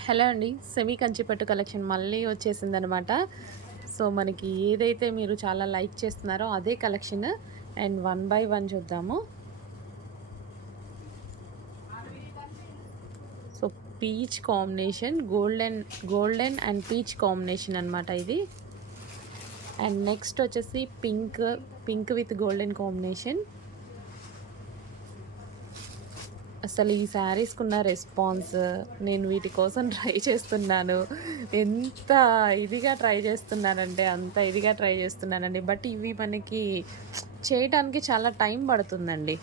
Hello అండి. Semi కంచిపట్టు collection మళ్ళీ వచ్చేసిందనమాట. So, మనకి ఏదైతే మీరు చాలా లైక్ చేస్తున్నారో అదే collection and one by one చూద్దాము. So, peach combination golden and peach combination అనమాట ఇది. అండ్ నెక్స్ట్ వచ్చేసి పింక్ విత్ గోల్డెన్ కాంబినేషన్. అసలు ఈ శారీస్‌కున్న రెస్పాన్స్ నేను వీటి కోసం ట్రై చేస్తున్నాను. ఎంత ఇదిగా ట్రై చేస్తున్నానంటే, అంత ఇదిగా ట్రై చేస్తున్నానండి. బట్ ఇవి మనకి చేయటానికి చాలా టైం పడుతుందండి.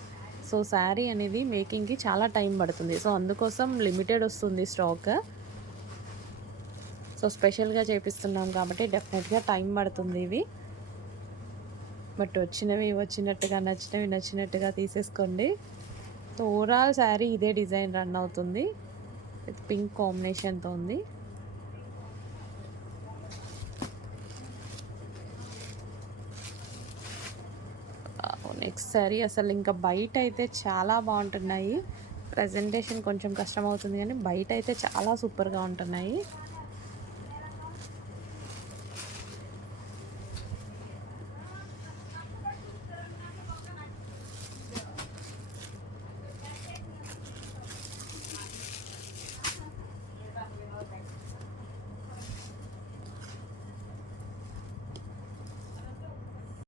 సో, శారీ అనేది మేకింగ్‌కి చాలా టైం పడుతుంది. సో, అందుకోసం లిమిటెడ్ వస్తుంది స్టాక్. సో, స్పెషల్‌గా చేపిస్తున్నాం కాబట్టి డెఫినెట్‌గా టైం పడుతుంది ఇవి. బట్ వచ్చినవి వచ్చినట్టుగా, నచ్చినవి నచ్చినట్టుగా తీసేసుకోండి. సో, ఓవరాల్ శారీ ఇదే డిజైన్ రన్ అవుతుంది. విత్ పింక్ కాంబినేషన్‌తో ఉంది. నెక్స్ట్ శారీ అసలు ఇంకా బయటైతే చాలా బావుంటున్నాయి. ప్రెజెంటేషన్ కొంచెం కష్టమవుతుంది గానీ, బయటైతే చాలా సూపర్‌గా ఉంటున్నాయి.